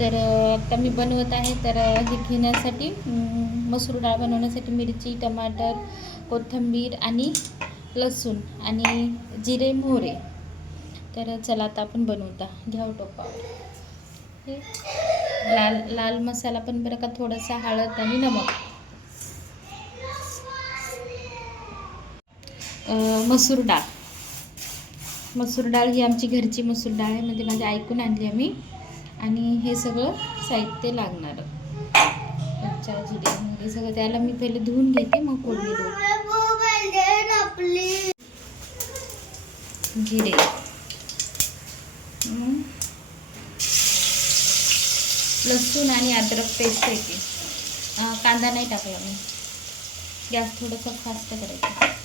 तर आता मी बनवत आहे. तर हे घेण्यासाठी मसूर डाळ बनवण्यासाठी मिरची टमाटर कोथिंबीर आणि लसूण आणि जिरे मोहरे. तर चला आता आपण बनवता. घ्याव हो टोपा. लाल लाल मसाला पण बरं का थोडासा हळद आणि नमक. मसूर डाळ. मसूर डाळ ही आमची घरची मसूर डाळ आहे. म्हणजे माझ्या ऐकून आणली आम्ही. आणि हे सगळं साहित्य लागणार. कच्चा जिरे हे सगळं त्याला मी पहिले धुवून घेते मग फोडणी देऊ जिरे. लसूण आणि अद्रक पेस्ट येते कांदा नाही टाकला मी. गॅस थोडंसं फास्ट करायचं.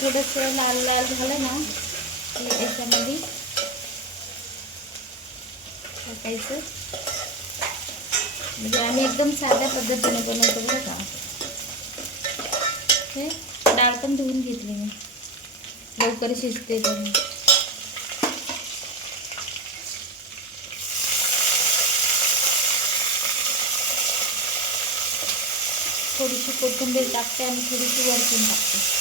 थोडंसं लाल लाल झालं ना की याच्यामध्ये टाकायचं. म्हणजे आम्ही एकदम साध्या पद्धतीने बनवतो बरं का. हे डाळ पण धुवून घेतली मी. लवकर शिजते पण थोडीशी कोथिंबीर टाकते आणि थोडीशी वरतून टाकते.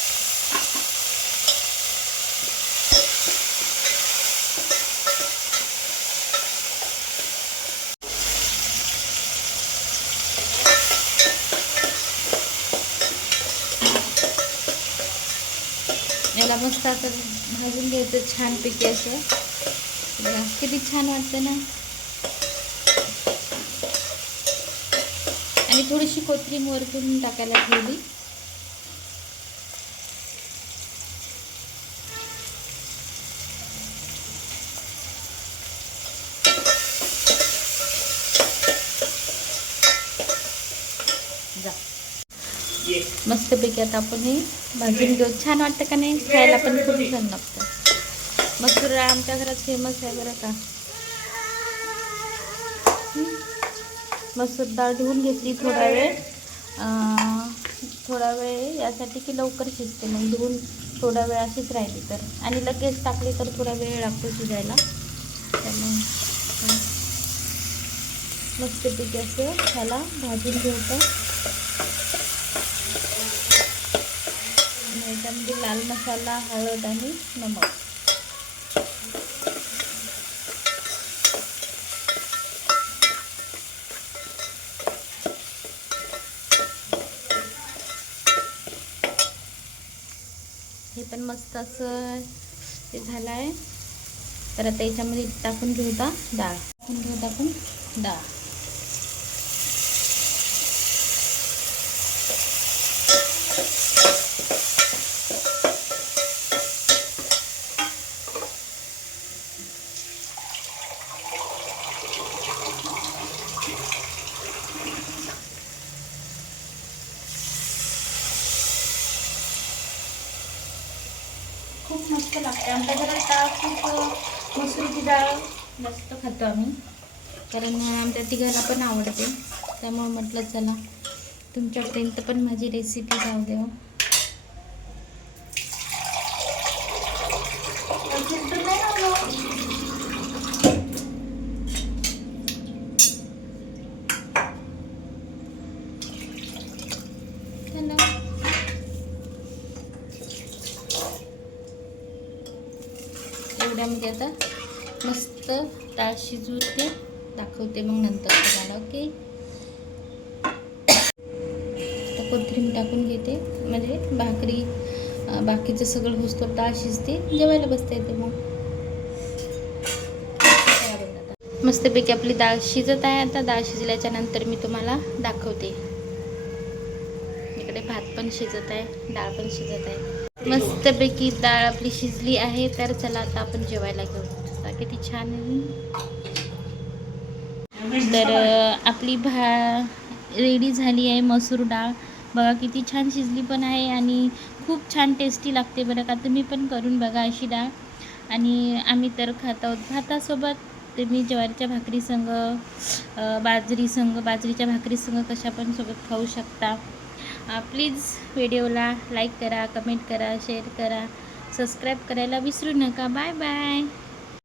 याला मस्त असं भाजून घ्यायचं छानपैकी असं. किती छान वाटतं ना? आणि थोडीशी कोथिंबीर वरतून टाकायला ठेवली. मस्तपैकी आता आपण हे भाजून घेऊ. छान वाटतं का नाही? खायला पण खूप छान लागतं. मसूर आमच्या घरात फेमस आहे बरं का. मसूर डाळ धुवून घेतली थोडा वेळ. थोडा वेळ यासाठी की लवकर शिजते. मग धुवून थोडा वेळ अशीच राहिली तर. आणि लगेच टाकली तर थोडा वेळ लागतो शिजायला. त्यामुळे मस्तपैकी असं ह्याला भाजून घ्यायचं आणि याच्यामध्ये लाल मसाला हळद आणि नमक. हे पण मस्त असं हे झालं आहे तर आता याच्यामध्ये टाकून घेऊ दा डाळ. टाकून घेऊ टाकून डाळ. खूप मस्त लागते आमच्या घरात डाळ खूप मसुरीची डाळ जास्त खातो आम्ही. कारण आमच्या तिघांना पण आवडते. त्यामुळे म्हटलं चला तुमच्यापर्यंत पण माझी रेसिपी जाऊ देऊ. Hello. एवढ्यामध्ये आता मस्त डाळ शिजवते. दाखवते मग नंतर तुम्हाला ओके? आता कोथिंबीर टाकून घेते. म्हणजे भाकरी बाकीचं सगळं होस्तो डाळ शिजते. जेवायला बसता येते मग. मस्तपैकी आपली डाळ शिजत आहे आता. डाळ शिजल्याच्या नंतर मी तुम्हाला दाखवते. इकडे भात पण शिजत आहे डाळ पण शिजत आहे. मस्तपैकी डाळ आपली शिजली आहे तर चला आता आपण जेवायला घेऊ. किती छान आहे. तर आपली भा रेडी झाली आहे मसूर डाळ. बघा किती छान शिजली पण आहे आणि खूप छान टेस्टी लागते बरं का. तुम्ही पण करून बघा अशी डाळ. आणि आम्ही तर खात आहोत भातासोबत. तुम्ही ज्वारीच्या भाकरी संग बाजरी संग बाजरीच्या भाकरीसंग कशा पण सोबत खाऊ शकता. प्लीज व्हिडिओला लाईक करा कमेंट करा शेअर करा सबस्क्राईब करायला विसरू नका. Bye bye.